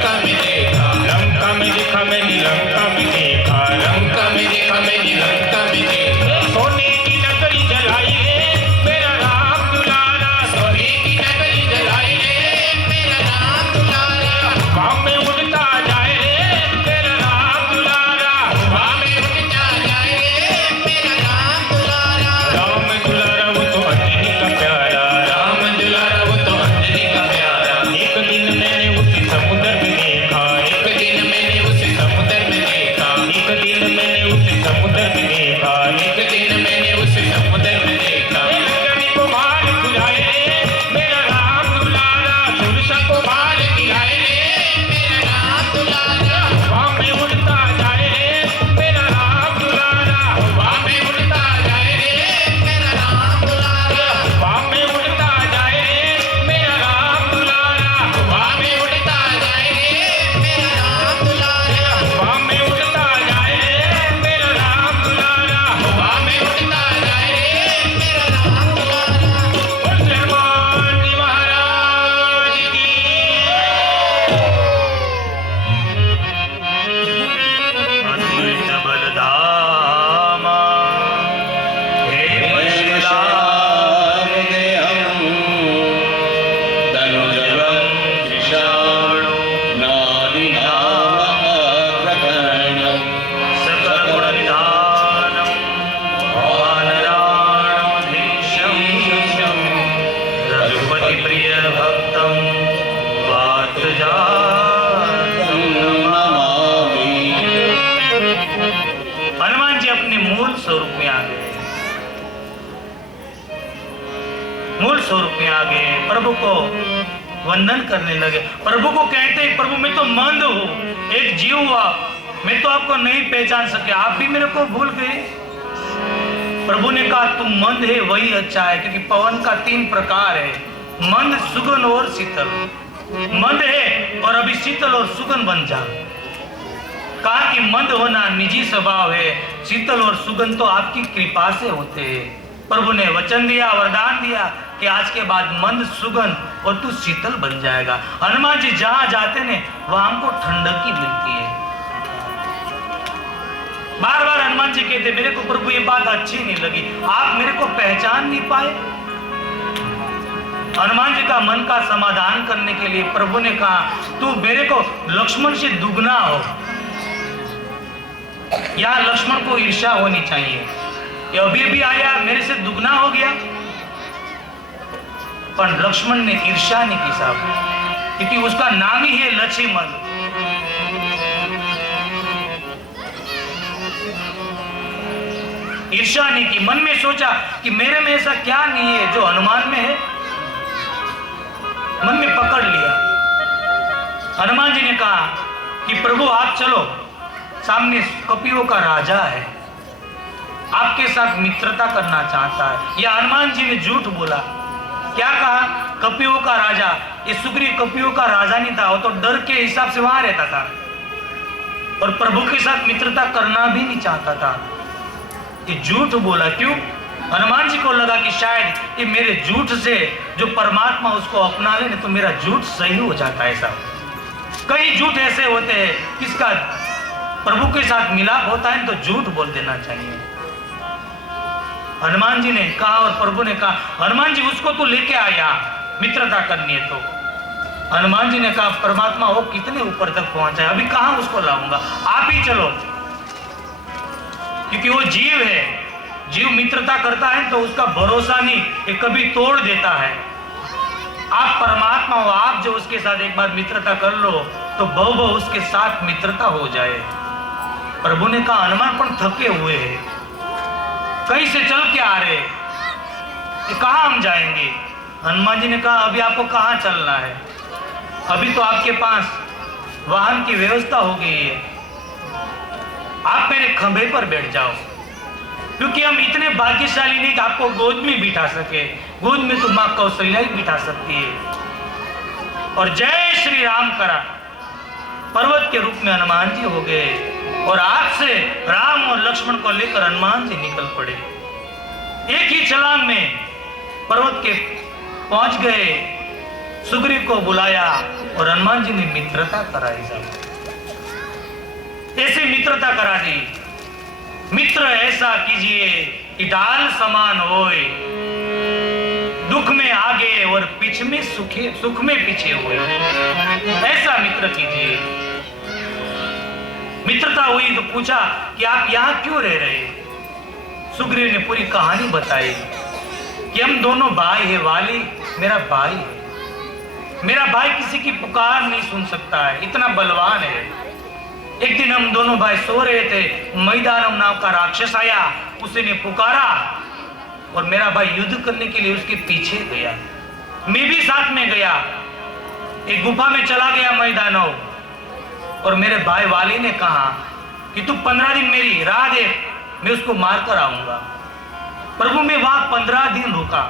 लंका में देखा, लंका में देखा मैंने लंका में देखा, लंका में देखा मैंने लंका में देखा। सोने की नगरी जलाई रे मेरा राम दुलारा, सोने की नगरी जलाई रे मेरा राम दुलारा, वाम में उड़ता जाए रे मेरा राम दुलारा, हवा में उड़ता जाए रे मेरा राम दुलारा। राम दुलारा वो तो अंजनी का प्यारा, राम दुलारा वो तो अंजनी का प्यारा। एक दिन मैंने उसे समुद्र में देखा, एक दिन मैंने उसे समुद्र में देखा, एक दिन मैंने उसे समुद्र में देखा, एक दिन मैंने उसे समुद्र में देखा। अंजनी को भार खुलाए रे मेरा राम दुलारा, तुलसा को भार खिलाए रे मेरा राम दुलारा, वाम में उड़ता जाए रे मेरा राम दुलारा, हवा में उड़ता जाए रे मेरा राम दुलारा, वाम में उड़ता जाए रे मेरा राम दुलारा, हवा में उड़ता जाए रे मेरा राम दुलारा, वाम में उड़ता जाए रे मेरा राम दुलारा, हवा में उड़ता जाए रे मेरा राम दुलारा। बोल हनुमान जी महाराज की। अद्वैत बलधामा हे सकल गुण निधानम वानराणाधीशं रघुपति प्रिय भक्तम वातजातं नमामि। हनुमान जी अपने मूल स्वरूप में आ गए, मूल स्वरूप में आ गए, प्रभु को वंदन करने लगे। प्रभु को कहते हैं प्रभु मैं तो मंद हूँ, एक जीव हुआ, मैं तो आपको नहीं पहचान सके, आप भी मेरे को भूल गए। प्रभु ने कहा तुम मंद है वही अच्छा है, क्योंकि पवन का 3 प्रकार है, मंद, सुगन और शीतल। मंद है और अभी शीतल और सुगन बन जा। कहा कि मंद होना निजी स्वभाव है, शीतल और सुगन तो आपकी कृपा से होते हैं। प्रभु ने वचन दिया, वरदान दिया कि आज के बाद मंद, सुगन और तू शीतल बन जाएगा। हनुमान जी जहां जाते ने वहां हमको ठंडक की मिलती है। बार बार हनुमान जी कहते मेरे को प्रभु ये बात अच्छी नहीं लगी, आप मेरे को पहचान नहीं पाए। हनुमान जी का मन का समाधान करने के लिए प्रभु ने कहा तू मेरे को लक्ष्मण से दुगना हो। यहाँ लक्ष्मण को ईर्ष्या होनी चाहिए, ये अभी अभी आया मेरे से दुगना हो गया, पर लक्ष्मण ने ईर्ष्या नहीं की साहब, क्योंकि उसका नाम ही है लक्ष्मण। ईर्ष्या नहीं की, मन में सोचा कि मेरे में ऐसा क्या नहीं है जो हनुमान में है, मन में पकड़ लिया। हनुमान जी ने कहा कि प्रभु आप चलो, सामने कपियों का राजा है, आपके साथ मित्रता करना चाहता है। यह हनुमान जी ने झूठ बोला। क्या कहा? कपियों का राजा। ये सुग्रीव कपियों का राजा नहीं था, वो तो डर के हिसाब से वहां रहता था और प्रभु के साथ मित्रता करना भी नहीं चाहता था। ये झूठ बोला। क्यों? हनुमान जी को लगा कि शायद ये मेरे झूठ से जो परमात्मा उसको अपना ले तो मेरा झूठ सही हो जाता है। साहब कई झूठ ऐसे होते हैं किसका प्रभु के साथ मिलाप होता है तो झूठ बोल देना चाहिए। हनुमान जी ने कहा और प्रभु ने कहा हनुमान जी उसको तो लेके आया, मित्रता करनी है। तो हनुमान जी ने कहा परमात्मा वो कितने ऊपर तक पहुंचा है, अभी कहां उसको लाऊंगा, आप ही चलो, क्योंकि वो जीव है। जीव मित्रता करता है तो उसका भरोसा नहीं, ये कभी तोड़ देता है। आप परमात्मा हो, आप जो उसके साथ एक बार मित्रता कर लो तो बहु बहु उसके साथ मित्रता हो जाए। प्रभु ने कहा हनुमान पण थके हुए हैं, कहीं से चल के आ रहे, कहां हम जाएंगे? हनुमान जी ने कहा अभी आपको कहां चलना है, अभी तो आपके पास वाहन की व्यवस्था हो गई है, आप मेरे खंभे पर बैठ जाओ, क्योंकि हम इतने भाग्यशाली नहीं कि आपको गोद में बिठा सके। गोद में तो मां कौशल्या ही बिठा सकती है। और जय श्री राम करा, पर्वत के रूप में हनुमान जी हो गए और आज से राम और लक्ष्मण को लेकर हनुमान जी निकल पड़े। एक ही छलांग में पर्वत के पहुंच गए, सुग्रीव को बुलाया, और हनुमान जी ने मित्रता कराई साहब, ऐसे मित्रता करा दी। मित्र ऐसा कीजिए कि ढाल समान होए, दुख में आगे और पीछ में सुख में पीछे हुए, ऐसा मित्र कीजिए। मित्रता हुई तो पूछा कि आप यहां क्यों रह रहे हैं। सुग्रीव ने पूरी कहानी बताई कि हम दोनों भाई है, वाली मेरा भाई है, मेरा भाई किसी की पुकार नहीं सुन सकता है, इतना बलवान है। एक दिन हम दोनों भाई सो रहे थे, मैदानव नाम का राक्षस आया, उसने पुकारा और मेरा भाई युद्ध करने के लिए उसके पीछे गया, मैं भी साथ में गया। एक गुफा में चला गया मैदानव, और मेरे भाई वाली ने कहा कि तू 15 दिन मेरी राह दे, मैं उसको मार कर आऊंगा। प्रभु मैं वहां 15 दिन रुका,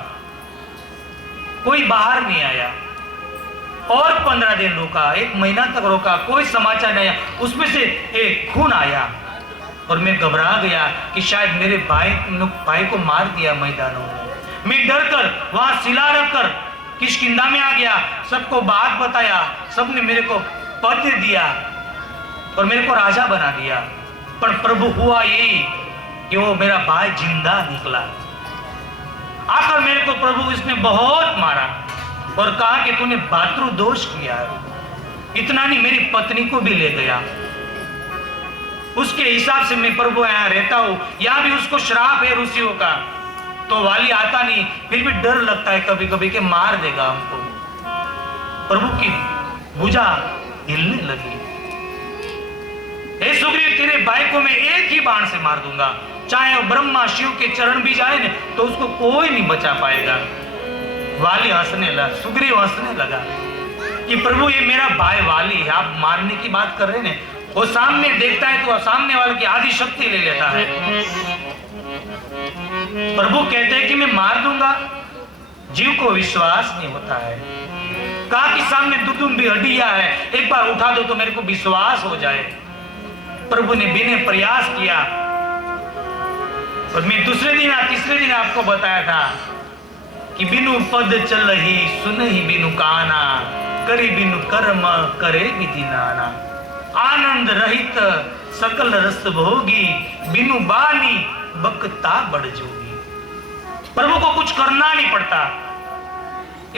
कोई बाहर नहीं आया, और 15 दिन रुका, 1 महीना तक रुका, कोई समाचार नहीं आया। उसमें से एक खून आया और मैं घबरा गया कि शायद मेरे भाई को मार दिया मैदानों में। मैं डर कर वहां सिला रखकर किष्किंधा में आ गया, सबको बात बताया, सबने मेरे को पद दिया और मेरे को राजा बना दिया। पर प्रभु हुआ यही कि वो मेरा भाई जिंदा निकला। आकर मेरे को प्रभु इसने बहुत मारा और कहा कि तूने भातृदोष किया है। इतना नहीं, मेरी पत्नी को भी ले गया। उसके हिसाब से मैं प्रभु यहाँ रहता हूं, यहाँ भी उसको श्राप है ऋषियों का, तो वाली आता नहीं, फिर भी डर लगता है कभी कभी कि मार देगा हमको। प्रभु की भुजा हिलने लगी। हे सुग्रीव, तेरे भाई को मैं एक ही बाण से मार दूंगा, चाहे वो ब्रह्मा शिव के चरण भी जाए ना तो उसको कोई नहीं बचा पाएगा। वाली हंसने लगा, सुग्रीव हंसने लगा कि प्रभु ये मेरा भाई वाली है, आप मारने की बात कर रहे हैं। वो सामने देखता है तो सामने वाले की आधी शक्ति ले लेता है। प्रभु कहते हैं कि मैं मार दूंगा, जीव को विश्वास नहीं होता है। कहा कि सामने दुर्दुम भी हड्डियां है, एक बार उठा दो तो मेरे को विश्वास हो जाए। प्रभु ने बिना प्रयास किया। और मैं दूसरे दिन तीसरे दिन आपको बताया था कि बिनु पद चल ही सुन ही बिनु काना, करी बिनु कर्म करे विधि नाना, आनंद रहित सकल रस भोगी, बिनु बानी बकता बढ़ जोगी। प्रभु को कुछ करना नहीं पड़ता,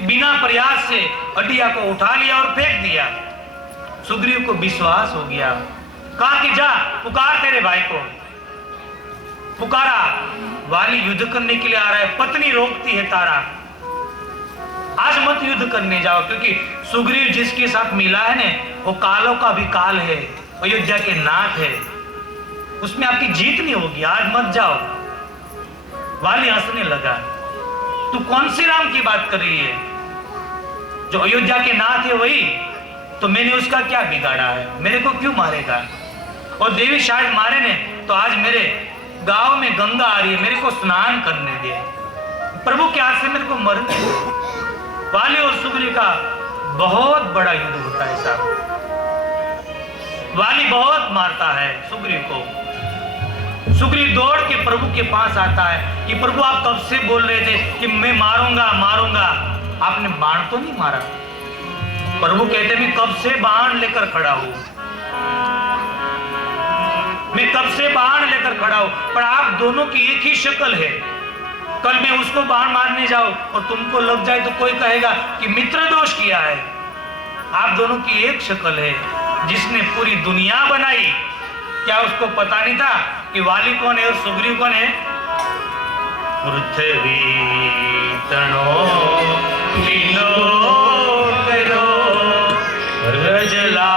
बिना प्रयास से हड्डिया को उठा लिया और फेंक दिया। सुग्रीव को विश्वास हो गया। कहा कि जा पुकार तेरे भाई को। पुकारा, वाली युद्ध करने के लिए आ रहा है, पत्नी रोकती है तारा, आज मत युद्ध करने जाओ, क्योंकि सुग्रीव जिसके साथ मिला है ना वो कालों का भी काल है, अयोध्या के नाथ है, उसमें आपकी जीत नहीं होगी, आज मत जाओ। वाली हंसने लगा, तू कौन सी राम की बात कर रही है? जो अयोध्या के नाथ है वही, तो मैंने उसका क्या बिगाड़ा है, मेरे को क्यों मारेगा? और देवी शायद मारे ने तो आज मेरे गांव में गंगा आ रही है, मेरे को स्नान करने दे, प्रभु के हाथ से मेरे को मरने दे। वाली और सुग्रीव का बहुत बड़ा युद्ध होता है साहब। वाली बहुत मारता है सुग्रीव को। सुग्रीव दौड़ के प्रभु के पास आता है कि प्रभु आप कब से बोल रहे थे कि मैं मारूंगा मारूंगा, आपने बाण तो नहीं मारा? प्रभु कहते मैं कब से बाण लेकर खड़ा हूं, मैं कब से बाण लेकर खड़ा हूं, पर आप दोनों की एक ही शक्ल है। कल मैं उसको बाण मारने जाऊं और तुमको लग जाए तो कोई कहेगा कि मित्र दोष किया है। आप दोनों की एक शक्ल है, जिसने पूरी दुनिया बनाई। क्या उसको पता नहीं था कि वाली कौन है और सुग्रीव कौन है? पृथ्वी तनो लीलो करो रजला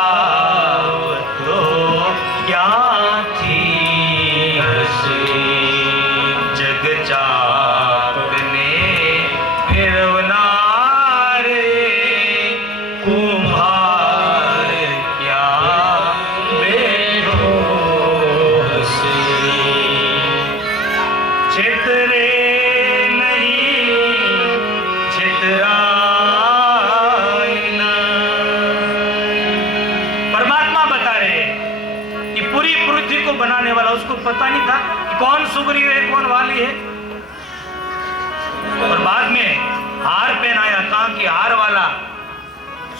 पता नहीं था कि कौन सुग्रीव है कौन वाली है। और बाद में हार पहनाया, कहा कि हार वाला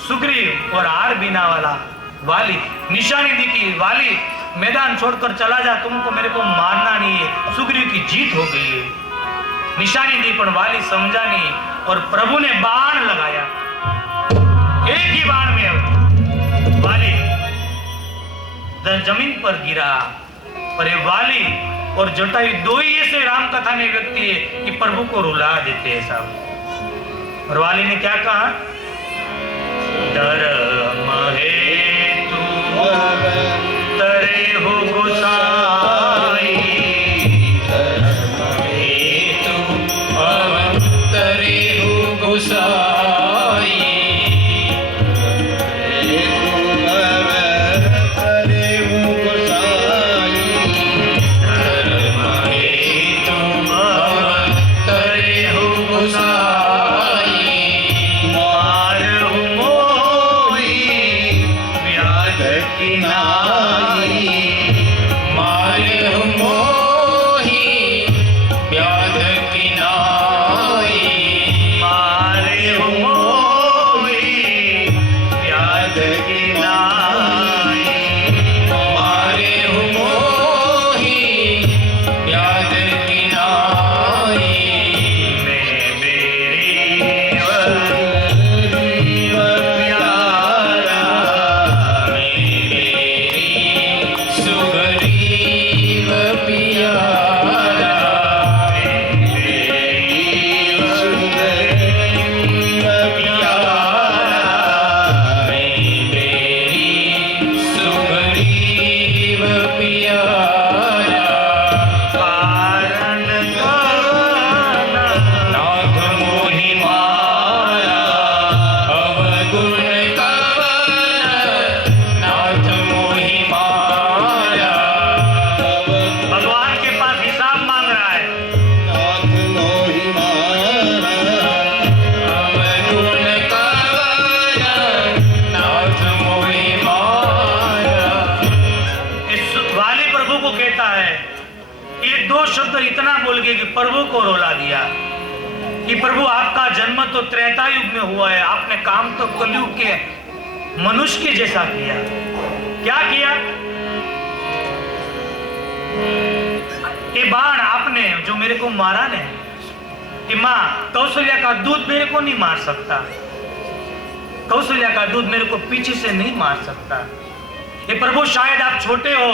सुग्रीव और हार बीना वाला वाली निशानी दी कि वाली मैदान छोड़कर चला जा, तुमको मेरे को मारना नहीं है। सुग्रीव की जीत हो गई है। निशानी दी पर वाली समझा नहीं और प्रभु ने बाण लगाया। एक ही बाण में वाली जमीन पर गिरा। और ये वाली और जटायु दो ही ऐसे राम कथा में व्यक्ति है कि प्रभु को रुला देते हैं साहब। और वाली ने क्या कहा? धर्म हेतु तरे हो गोसाई, धर्म हेतु अवतरे हो गोसाई, धर्म हेतु अवतरे हो गोसाई, मारहु मोहि व्याध की नाई, मारहु मोहि व्याध की नाई, मारहु मोहि व्याध की नाई। मारहु मोहि व्याध की नाई। मैं बेरी प्यारा, सुग्रीव प्यारा, सुग्रीव प्यारा, कारण गाना नाथ मोहि मारा, अवगुण कवन नाथ मोहि मारा, भगवान के पास हिसाब मांग रहा है। अवगुण कवन नाथ मोहि मारा। इस वाली प्रभु को कहता है, ये दो शब्द इतना बोल गए कि प्रभु को रुला दिया कि प्रभु आपका जन्म तो त्रेता युग में हुआ है, आपने काम तो कलयुग के मनुष्य के जैसा किया। क्या किया? ये बाण आपने जो मेरे को मारा ने, कि माँ कौशल्या का दूध मेरे को नहीं मार सकता, कौशल्या का दूध मेरे को पीछे से नहीं मार सकता। ये प्रभु शायद आप छोटे हो,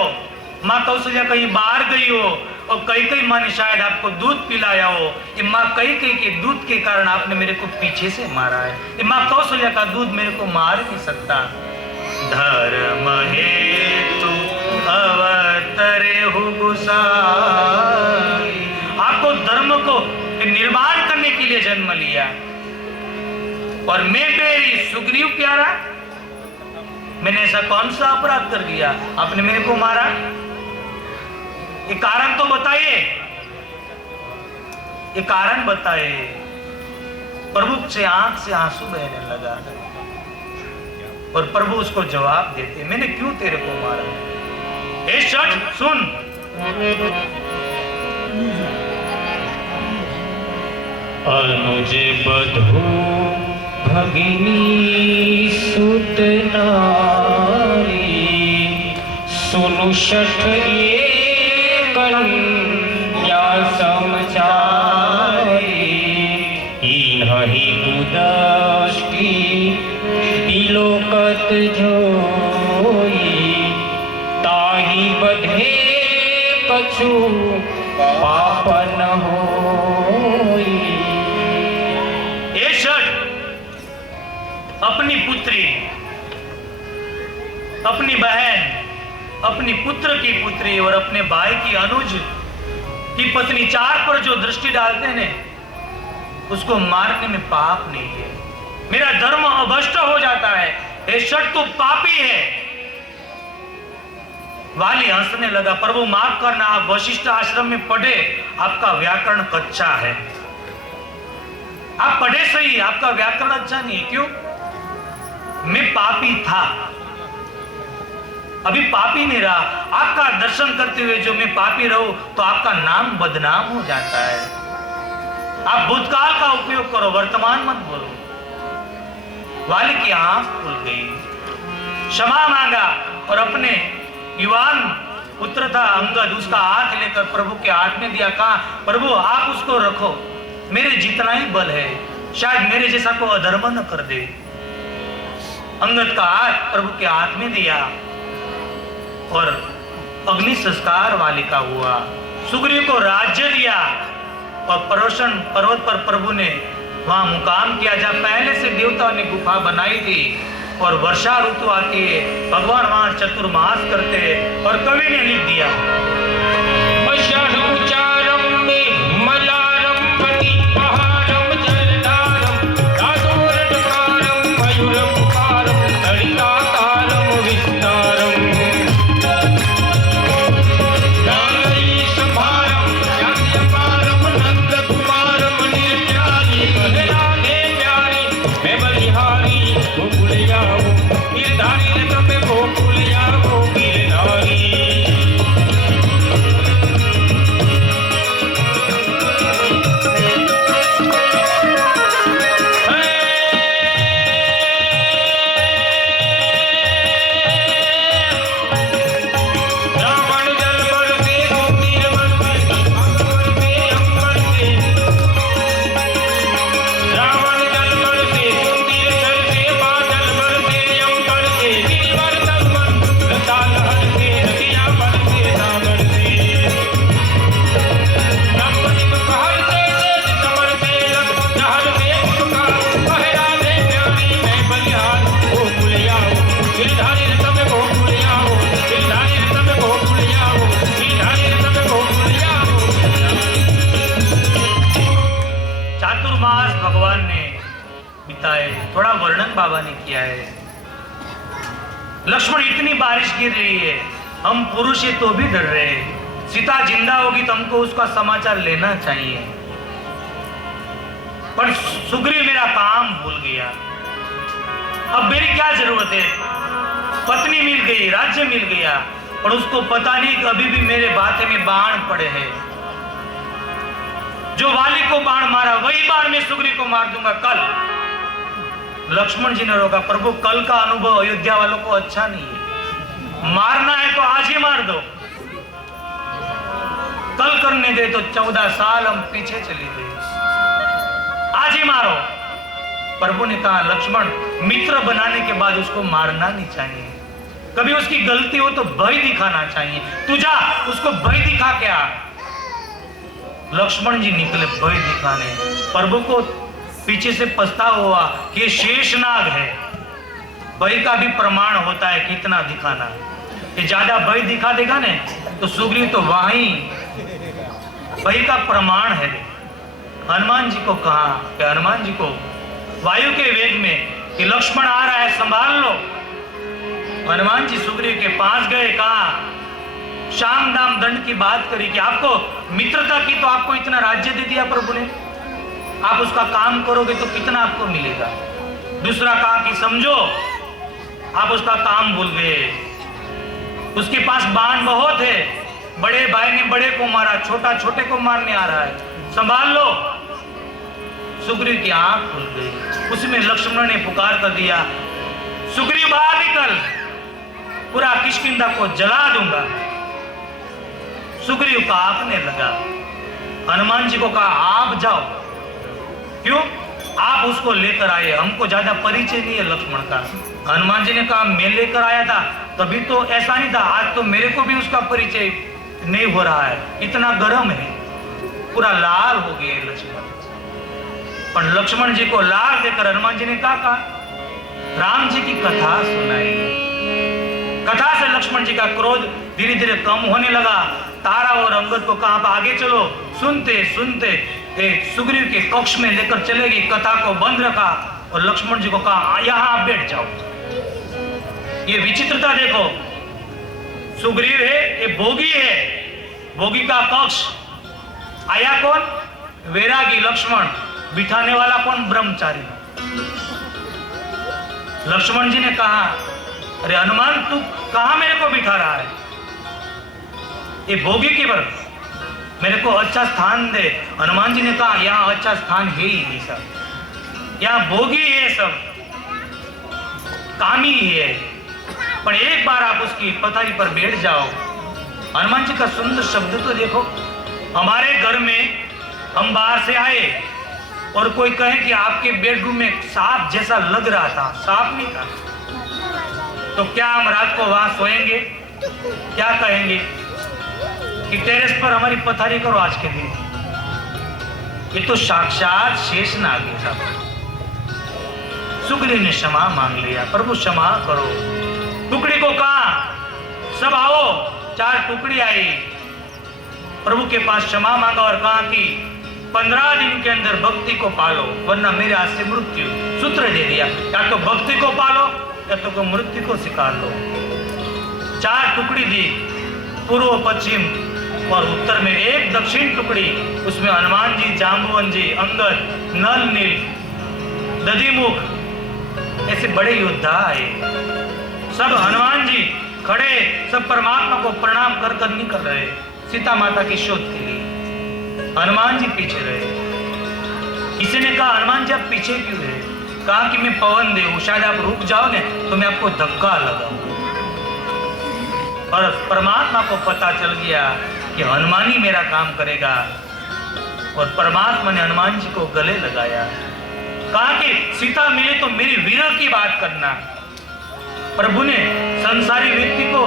माँ कौशल्या कहीं बाहर गई हो और कई माँ ने शायद आपको दूध पिलाया हो। ये माँ कई के दूध के कारण आपने मेरे को पीछे से मारा है। ये माँ कौशल्या का दूध मेरे को मार नहीं सकता। धर्म हेतु अवतरे हो गोसाई, आपको धर्म को निर्माण करने के लिए जन्म लिया। और मैं बेरी सुग्रीव प्यारा, मैंने ऐसा कौन सा अपराध कर दिया आपने मेरे को मारा? ये कारण तो बताइए, ये कारण बताइए। प्रभु से आंख से आंसू बहने लगा और प्रभु उसको जवाब देते, मैंने क्यों तेरे को मारा? ए शठ सुन, अनुज बधू भगिनी सुत नारी, सुनु शठ ये कन्या समाचारी, इन्हि कुदष्टि तिलोकत जोई, ताहि बधे कछु पाप न होई। ए शठ अपनी पुत्री, अपनी बहन, अपनी पुत्र की पुत्री और अपने भाई की अनुज की पत्नी चार पर जो दृष्टि डालते हैं उसको मारने में पाप नहीं है। मेरा धर्म अभ्रष्ट हो जाता है। ये शठ तो पापी है। वाली हंसने लगा, प्रभु माफ करना, आप वशिष्ठ आश्रम में पढ़े, आपका व्याकरण कच्चा है। आप पढ़े सही, आपका व्याकरण अच्छा नहीं है। क्यों? मैं पापी था, अभी पापी नहीं रहा। आपका दर्शन करते हुए जो मैं पापी रहूं तो आपका नाम बदनाम हो जाता है। आप भूतकाल का उपयोग करो, वर्तमान मत बोलो। वाली की आंख खुल गई, क्षमा मांगा और अपने युवान पुत्र था अंगद, उसका हाथ लेकर प्रभु के हाथ में दिया। कहा, प्रभु आप उसको रखो, मेरे जितना ही बल है, शायद मेरे जैसा को अधर्म न कर दे। अंगद का हाथ प्रभु के हाथ में दिया और अग्नि संस्कार वाली का हुआ। सुग्रीव को राज्य दिया और परोशन पर्वत पर प्रभु ने वहां मुकाम किया, जहां पहले से देवताओं ने गुफा बनाई थी और वर्षा ऋतु आती है, भगवान वहां चतुर्मास करते हैं। और कवि ने लिख दिया, थोड़ा वर्णन बाबा ने किया है। लक्ष्मण, इतनी बारिश गिर रही है, हम पुरुष है तो भी डर रहे हैं। सीता जिंदा होगी तो हमको उसका समाचार लेना चाहिए, पर सुग्रीव मेरा काम भूल गया। अब मेरी क्या जरूरत है? पत्नी मिल गई, राज्य मिल गया, पर उसको पता नहीं कि अभी भी मेरे बाते में बाण पड़े हैं। जो वाली को बाण मारा वही बाण मैं सुग्रीव को मार दूंगा कल। लक्ष्मण जी ने रोका, प्रभु कल का अनुभव अयोध्या वालों को अच्छा नहीं है, मारना है तो आज ही मार दो, कल करने दे तो 14 साल हम पीछे चले गए, आज ही मारो। प्रभु ने कहा, लक्ष्मण, मित्र बनाने के बाद उसको मारना नहीं चाहिए, कभी उसकी गलती हो तो भय दिखाना चाहिए। तू जा उसको भय दिखा क्या। लक्ष्मण जी निकले भय दिखाने। प्रभु को पीछे से पछतावा हुआ कि ये शेषनाग है। भय का भी प्रमाण होता है कितना दिखाना। ये ज्यादा भय दिखा देगा ने तो सुग्रीव तो वहीं भय का प्रमाण है। हनुमान जी को कहा कि हनुमान जी को वायु के वेग में कि लक्ष्मण आ रहा है, संभाल लो। हनुमान जी सुग्रीव के पास गए, कहा शाम दाम दंड की बात करी कि आपको मित्रता की तो आपको इतना राज्य दे दिया प्रभु ने, आप उसका काम करोगे तो कितना आपको मिलेगा। दूसरा कहा कि समझो आप उसका काम भूल गए, उसके पास बाण बहुत है, बड़े भाई ने बड़े को मारा, छोटा छोटे को मारने आ रहा है, संभाल लो। सुग्रीव की आंख खुल गई। उसमें लक्ष्मण ने पुकार कर दिया, सुग्रीव बाहर निकल, पूरा किष्किंधा को जला दूंगा। सुग्रीव कांपने लगा। हनुमान जी को कहा, आप जाओ। क्यों? आप उसको लेकर आए, हमको ज्यादा परिचय नहीं है लक्ष्मण का। हनुमान जी ने कहा, मैं लेकर आया था तभी तो ऐसा नहीं था, आज तो मेरे को भी उसका परिचय नहीं हो रहा है, इतना गर्म है, पूरा लाल हो गया लक्ष्मण। पर लक्ष्मण जी को लाल देकर हनुमान जी ने कहा, राम जी की कथा सुनाई। कथा से लक्ष्मण जी का क्रोध धीरे धीरे कम होने लगा। तारा और अंगद को कहा, आगे चलो। सुनते सुनते सुग्रीव के कक्ष में लेकर चले गई, कथा को बंद रखा और लक्ष्मण जी को कहा, यहां आप बैठ जाओ। ये विचित्रता देखो, सुग्रीव है, ये भोगी है, भोगी का कक्ष। आया कौन? वैरागी लक्ष्मण, बिठाने वाला कौन? ब्रह्मचारी। लक्ष्मण जी ने कहा, अरे हनुमान, तू कहां मेरे को बिठा रहा है? ये भोगी की पर मेरे को अच्छा स्थान दे। हनुमान जी ने कहा, यहाँ अच्छा स्थान है ही नहीं सब, यहाँ भोगी है सब। कामी ही है, पर एक बार आप उसकी पथारी पर बैठ जाओ। हनुमान जी का सुंदर शब्द तो देखो, हमारे घर में हम बाहर से आए और कोई कहे कि आपके बेडरूम में सांप जैसा लग रहा था, सांप नहीं था, तो क्या हम रात को वहां सोएंगे? क्या कहेंगे कि टेरेस पर हमारी पथारी करो आज के दिन? ये तो साक्षात शेषनाग है साहब। सुग्रीव ने क्षमा मांग लिया, प्रभु क्षमा करो। टुकड़ी को कहा सब आओ, 4 टुकड़ी आई, प्रभु के पास क्षमा मांगा और कहा कि 15 दिन के अंदर भक्ति को पालो वरना मेरे हाथ से मृत्यु। सूत्र दे दिया, या तो भक्ति को पालो या तो मृत्यु को स्वीकार लो। 4 टुकड़ी दी, पूर्व पश्चिम और उत्तर में एक दक्षिण टुकड़ी, उसमें हनुमान जी, जाम्बुवन जी, अंगद, नल नील, दधिमुख ऐसे बड़े योद्धा आए। सब हनुमान जी खड़े, सब परमात्मा को प्रणाम कर कर निकल रहे सीता माता की शोध के लिए। हनुमान जी पीछे रहे। किसी ने कहा हनुमान जी आप पीछे क्यों रहे? कहा कि मैं पवन देव, शायद आप रुक जाओगे तो मैं आपको धक्का लगाऊंगा। और परमात्मा को पता चल गया कि हनुमान ही मेरा काम करेगा, और परमात्मा ने हनुमान जी को गले लगाया। कहा कि सीता मिले तो मेरी वीर की बात करना। प्रभु ने संसारी व्यक्ति को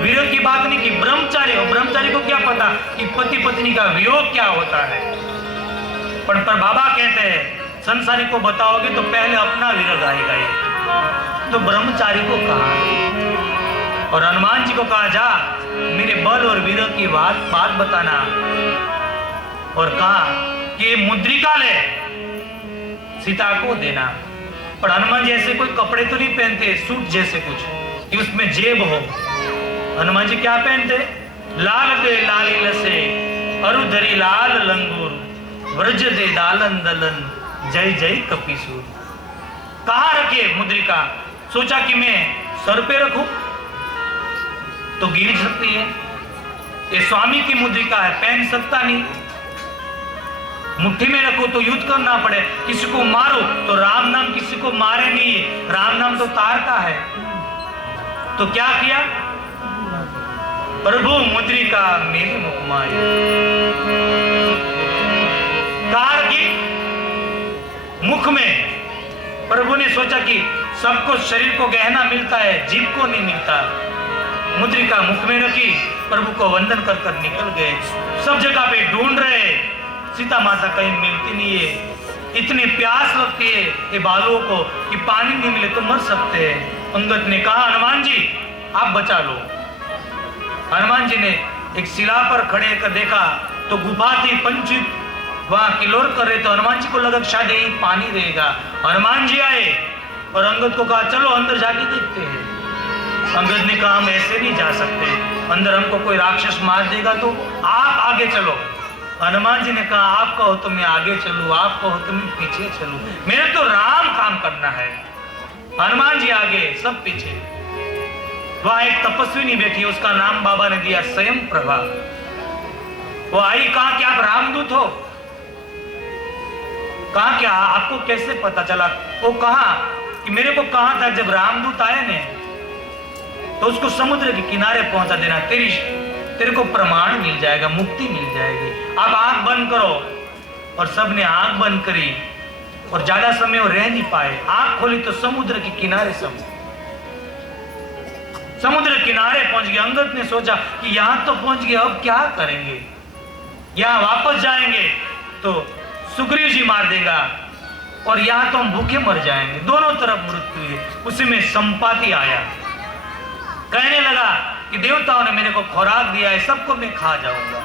वीर की बात नहीं की, ब्रह्मचारी हो। ब्रह्मचारी को क्या पता कि पति पत्नी का वियोग क्या होता है? पर बाबा कहते हैं संसारी को बताओगे तो पहले अपना विरह आएगा ये। तो ब्रह्मचारी को कहा और हनुमान जी को कहा जा मेरे बल और वीर की बात बताना, और कहा कि ये मुद्रिका ले सीता को देना। पर हनुमान जी ऐसे कोई कपड़े तो नहीं पहनते सूट जैसे कुछ कि उसमें जेब हो। हनुमान जी क्या पहनते? लाल दे लाली लसे अरुधरी लाल लंगूर, व्रज दे दालन दलन, जय जय कपीसूर। कहाँ रखे मुद्रिका? सोचा कि मैं सर पे रखूं तो गिर सकती है, ये स्वामी की मुद्रिका है, पहन सकता नहीं। मुट्ठी में रखो तो युद्ध करना पड़े, किसी को मारो तो राम नाम किसी को मारे नहीं, राम नाम तो तारता है। तो क्या किया? प्रभु मुद्रिका मेरे मुख माई। कार की मुख में प्रभु ने सोचा कि सबको शरीर को गहना मिलता है, जीव को नहीं मिलता। मुद्रिका मुख में रखी, प्रभु को वंदन कर कर निकल गए। सब जगह पे ढूंढ रहे, सीता माता कहीं मिलती नहीं है। इतनी प्यास लगती है ये बालुओं को कि पानी नहीं मिले तो मर सकते हैं। अंगद ने कहा हनुमान जी आप बचा लो। हनुमान जी ने एक शिला पर खड़े कर देखा तो गुफा थी, पंच वहां किलोर कर रहे। तो हनुमान जी को लगा शायद यही पानी रहेगा। हनुमान जी आए और अंगद को कहा चलो अंदर जाके देखते हैं। अंगद ने कहा हम ऐसे नहीं जा सकते, अंदर हमको कोई राक्षस मार देगा, तो आप आगे चलो। हनुमान जी ने कहा आप कहो तो मैं आगे चलूं, आप कहो तो मैं पीछे चलूं, मेरे तो राम काम करना है। हनुमान जी आगे, सब पीछे। वहां एक तपस्विनी बैठी, उसका नाम बाबा ने दिया स्वयं प्रभा। वो आई, कहा कि आप रामदूत हो? कहा क्या आपको कैसे पता चला? वो कहा कि मेरे को कहा था जब रामदूत आए ने तो उसको समुद्र के किनारे पहुंचा देना, तेरे को प्रमाण मिल जाएगा, मुक्ति मिल जाएगी। आप आंख बंद करो। और सबने आंख बंद करी और ज्यादा समय वो रह नहीं पाए। आंख खोली तो समुद्र के किनारे समुद्र किनारे पहुंच गए। अंगद ने सोचा कि यहां तो पहुंच गए, अब क्या करेंगे? यहां वापस जाएंगे तो सुग्रीव जी मार देगा और यहां तो हम भूखे मर जाएंगे। दोनों तरफ मृत्यु है। उसी में संपाति आया, कहने लगा कि देवताओं ने मेरे को खुराक दिया है, सबको मैं खा जाऊंगा।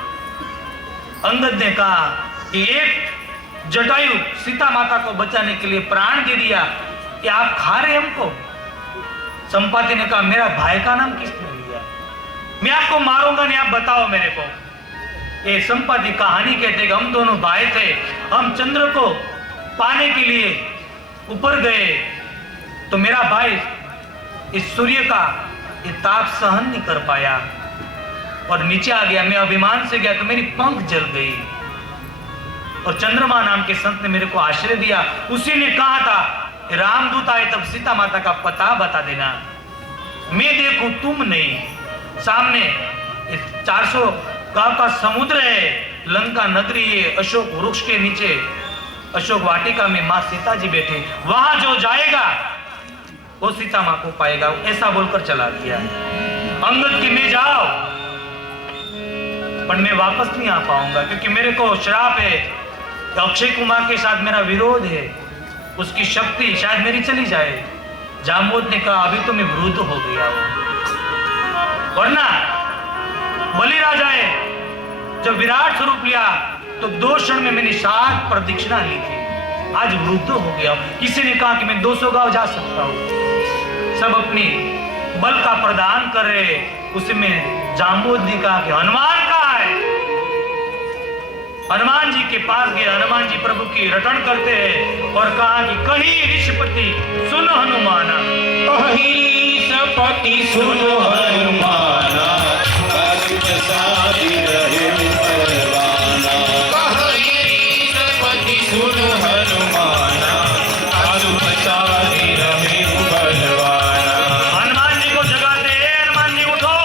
अंगद ने कहा कि एक जटायु सीता माता को बचाने के लिए प्राण दे दिया, कि आप खा रहे हमको? संपाति ने कहा मेरा भाई का नाम किसने लिया? मैं आपको मारूंगा नहीं, आप बताओ मेरे को। ये संपाति कहानी कहते कि हम दोनों भाई थे, हम चंद्र को पाने के लिए ऊपर गए तो मेरा भाई इस सूर्य का ये ताप सहन नहीं कर पाया और नीचे आ गया। मैं अभिमान से गया तो मेरी पंख जल गई और चंद्रमा नाम के संत ने मेरे को आश्रय दिया। उसी ने कहा था रामदूत आए तब सीता माता का पता बता देना। मैं देखूं तुम नहीं। सामने 400 गांव का समुद्र है, लंका नगरी है, अशोक वृक्ष के नीचे अशोक वाटिका में माँ सीता जी बैठे, वहां जो जाएगा वो सीता माँ को पाएगा। ऐसा बोलकर चला गया। अंगद की मैं जाओ, पर मैं वापस नहीं आ पाऊंगा क्योंकि मेरे को श्राप है। अक्षय कुमार के साथ मेरा विरोध है, उसकी शक्ति शायद मेरी चली जाए। जामवंत ने कहा अभी तो मैं वृद्ध हो गया हूं, वरना बलि राजाए जब विराट स्वरूप लिया तो 2 क्षण में मैंने 7 प्रदक्षिणा ली थी। आज वृद्ध हो गया। किसी ने कहा कि मैं 200 गांव जा सकता हूं। सब अपनी बल का प्रदान कर रहे, उसमें जामवंत ने कहा कि हनुमान कहाँ है। हनुमान जी के पास गए। हनुमान जी प्रभु की रटन करते हैं और कहा कि कहीं ऋषपति सुन हनुमाना, कहीं सपति सुनो हनुमाना, सादी रहे परवाना। कहीं सपति सुनो हनुमाना, सादी रहे परवाना। हनुमान जी को जगाते हैं, हनुमान जी उठो,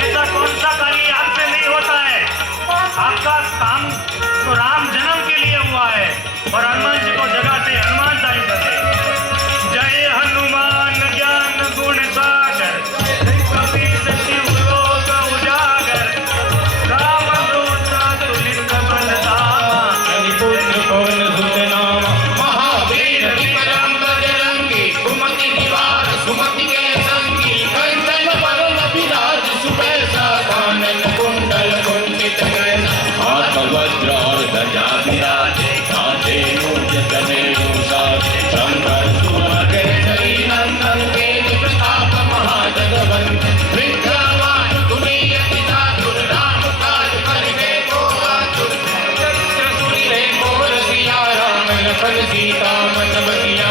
ऐसा कौन सा कार्य आपसे नहीं होता है। आपका काम तो राम जन्म के लिए हुआ है। और हनुमान जी को जगाते हनुमान चालीसा से, जय हनुमान ज्ञान गुण सागर, कपि सचिव लोक उजागर, राम दूत तुलित बलधामा, पुत्र पवन सुत नामा, महावीर विक्रम बजरंगी, सुमति निवार सुमति के संगी, कंचन बरन विराज सुबैसा, कानन कुंडल कुंचित कैसा, हाथ वज्र और ध्वजा विराजे, कांधे मूंज जनेऊ साजे, शंकर सुवन केसरी नंदन, तेज प्रताप महाजगवंत, विद्यावान गुणी अति चातुर, राम काज करिबे को आतुर, चक्र सुनिरे मोर सिया राम, लखन सीता मन बसिया,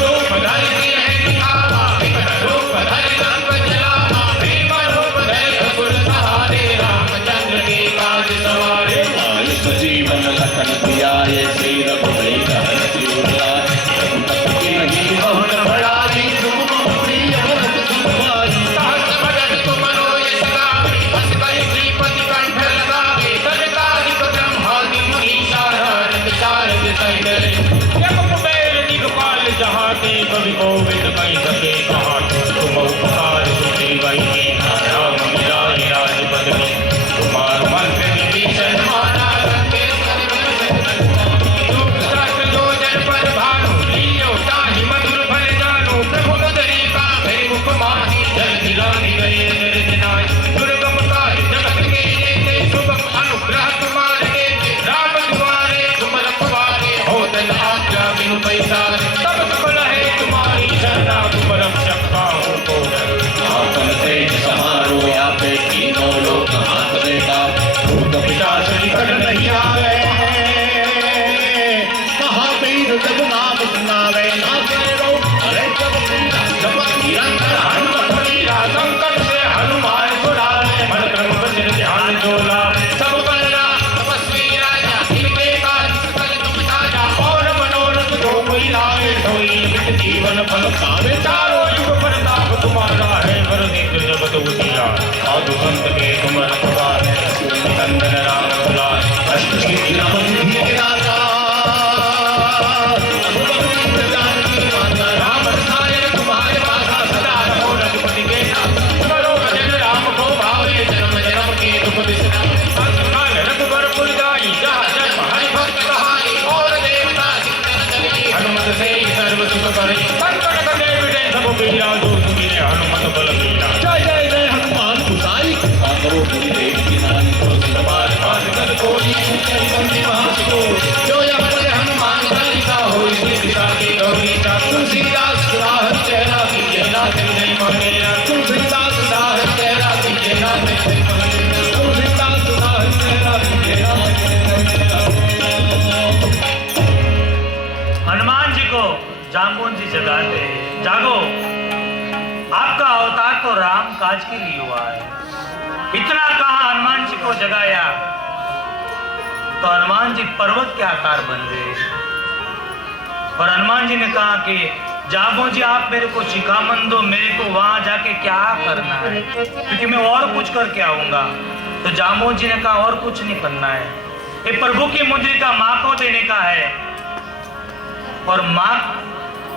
रूप धरि सिरहि दिखावा, विकट रूप धरि लंक जलावा, भीम रूप धरि असुर सहारे, रामचंद्र के काज सवारे, आयुष जीवन लखन प्रियाय, श्री रघुवीर हरषि उल्लास, रघुपति कीन्ही बहुत बड़ाई, तुम मम प्रिय भरत सुत भाई, सहस बदन तुम मनोयश गावे, बस कहि श्रीपति कंठ लगावे, सनकादिक ब्रह्मादि मुनीसा, नारद शारद सहित यम कुबेर दिगपाल जहाते, कवि कोविद कहि सके कहाते, तुम उपकार सुग्रीव राम मिलाए राजपद में, तुम्हार मंत्र विभीषण माना, लंकेश्वर दुख सहस्र योजन पर भानु, लील्यो ताहि मधुर भय जानु, प्रभु मुद्रिका भय मुख माहि, जल दिलानि गए नर नाहि, दुर्गम काज जगत के जेते, शुभ अनुग्रह तुम्हारे देते, राम दुआरे तुम रखवारे, होतन आज्ञा बिनु पैसारे, सब सफल है तुम्हारी शरणा, तुम रक्षक काहू को डर, आपन तेज समारो आपे, तीनों लोक हाथ बेटा, भूत पिशाच निकट नहीं आवे, महावीर जब नाम सुनावे, नाचे रोग हरे सब पीरा, जपत निरंतर हनुमत वीरा, संकट से हनुमान छुड़ावे, मन क्रम वज्र ध्यान जो लावे, सब बलरा तपस्वी राजा, इनके काज सकल तुम साजा, और मनोरथ जो कोई लावे, सोई नित जीवन फल पावे, चारों युग प्रताप तुम्हारा है, वरदीप जगत उजियार, साधु संत के तुम रखवारे, कंदन राम दुलार, अष्ट सिद्धि नव निधि के दाता, राम रसायन तुम्हारे पासा, सदा रहो रघुपति के नाथ, करो भजन राम को भावे, जन्म जन्म के दुख बिसरावे, अंत काल रघुबर पुर जाई, जहाँ जन्म हरि भक्त कहाई, और देवता सिमरन करी, हनुमत से सर्व सुख करे, संकट कटे मिटे सब पीरा, जो सुमिरे हनुमत बल बीरा, जय जय जय हनुमान गोसाई, करो पुरी देव की नानी, तो सितबार पास कर कोई, सुचरी बंदी महासुको, जो यह पद हनुमान चालीसा, होई श्री दिशा की गौरीचा, तुलसीदास राह चेहरा कीजिए नाथ जय मनेरा, तुलसीदास राह चेहरा कीजिए नाथ जय मनेरा, तुलसीदास राह चेहरा कीजिए नाथ जय मनेरा। हनुमान जी को जामवंत जी जगाते हैं, जागो, आपका अवतार तो राम काज के लिए हुआ है। इतना कहा हनुमान जी को जगाया तो हनुमान जी पर्वत के आकार बन गए। और हनुमान जी ने कहा कि जामो जी आप मेरे को शिखामन दो, मेरे को वहां जाके क्या करना है, क्योंकि मैं और कुछ करके आऊंगा। तो जामो जी ने कहा और कुछ नहीं करना है, ये प्रभु की मुद्रिका माँ को देने का है, और माँ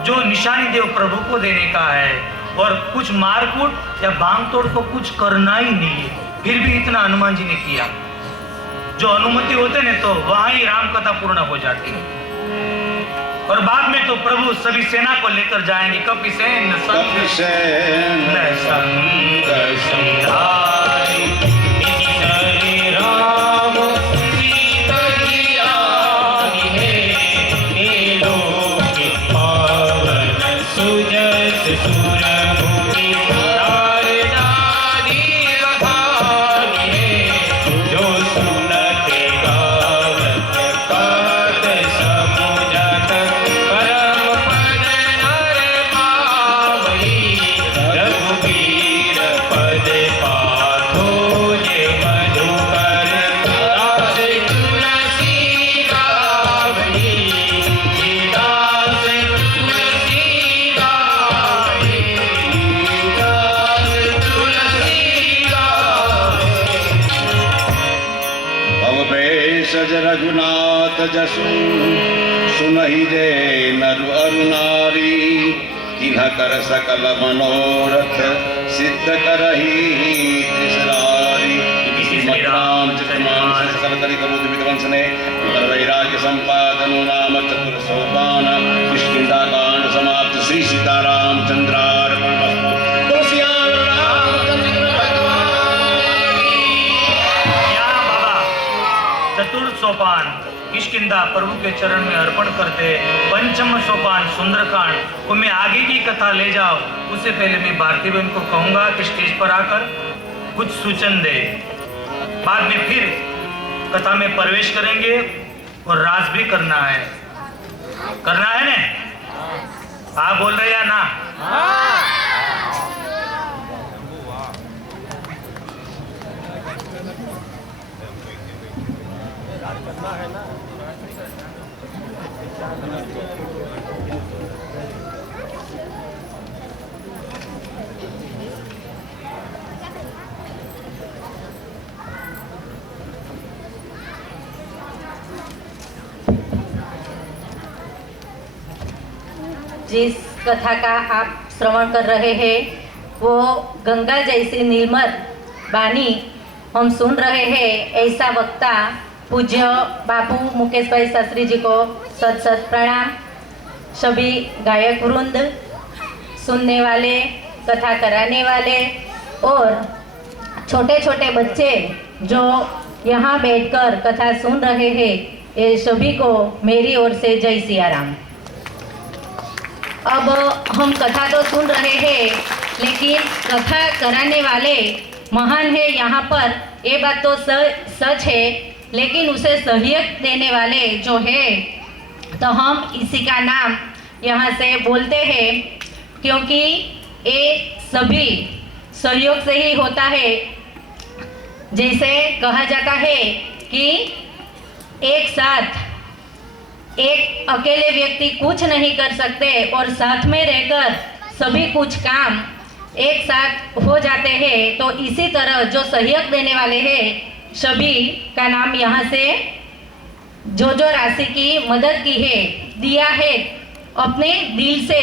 जो निशानी देव प्रभु को देने का है, और कुछ मारकूट या भांग तोड़ को कुछ करना ही नहीं है। फिर भी इतना हनुमान जी ने किया। जो अनुमति होते ने तो वहां ही राम कथा पूर्ण हो जाती है। और बाद में तो प्रभु सभी सेना को लेकर जाएंगे। कपिसेन कपिसेन संग संधाई, हरि राम सीता की आनी है, नीलों के पावन सुजस सुरभूमि नारदानी लखानी है, जो सुनते गावत कहत समुझत परम पद नर पावई, रघुबीर पद पाथो जे मधुकर दास तुलसी गावई, दास तुलसी गावई, दास तुलसी गावई। अवपेशज रघुनाथ जसु, सुनहि जे नर अरु नारी, तिन्ह कर सकल मनोरथ सिद्ध करहि त्रिशरारी। श्रीमद् रामचरितमानस सकल कलिकलुष विध्वंसने वैराग्य संपादनो नाम चतुर सोपान, किष्किंधा समाप्त। श्री सीतारामचंद्रार्पणमस्तु। तुलसीयार रामचंद्र भगवान की। या बाबा चतुर्थ सोपान किष्किंधा प्रभु के चरण में अर्पण करते। पंचम सोपान सुंदरकांड को मैं आगे की कथा ले जाओ, उससे पहले मैं भारती बहन को कहूंगा कि स्टेज पर आकर कुछ सूचन दे। बाद में फिर कथा में प्रवेश करेंगे और राज भी करना है ना? हाँ बोल रहे या ना? जिस कथा का आप श्रवण कर रहे हैं वो गंगा जैसी निर्मल वाणी हम सुन रहे हैं। ऐसा वक्ता पूज्य बापू मुकेश भाई शास्त्री जी को सत सत प्रणाम। सभी गायक वृंद, सुनने वाले, कथा कराने वाले और छोटे छोटे बच्चे जो यहाँ बैठकर कथा सुन रहे हैं, ये सभी को मेरी ओर से जय सिया राम। अब हम कथा तो सुन रहे हैं, लेकिन कथा कराने वाले महान है यहाँ पर, ये बात तो सच है, लेकिन उसे सहयोग देने वाले जो है तो हम इसी का नाम यहाँ से बोलते हैं, क्योंकि ये सभी सहयोग से ही होता है। जैसे कहा जाता है कि एक साथ एक अकेले व्यक्ति कुछ नहीं कर सकते और साथ में रहकर सभी कुछ काम एक साथ हो जाते हैं। तो इसी तरह जो सहयोग देने वाले हैं सभी का नाम यहाँ से जो राशि की मदद की है, दिया है, अपने दिल से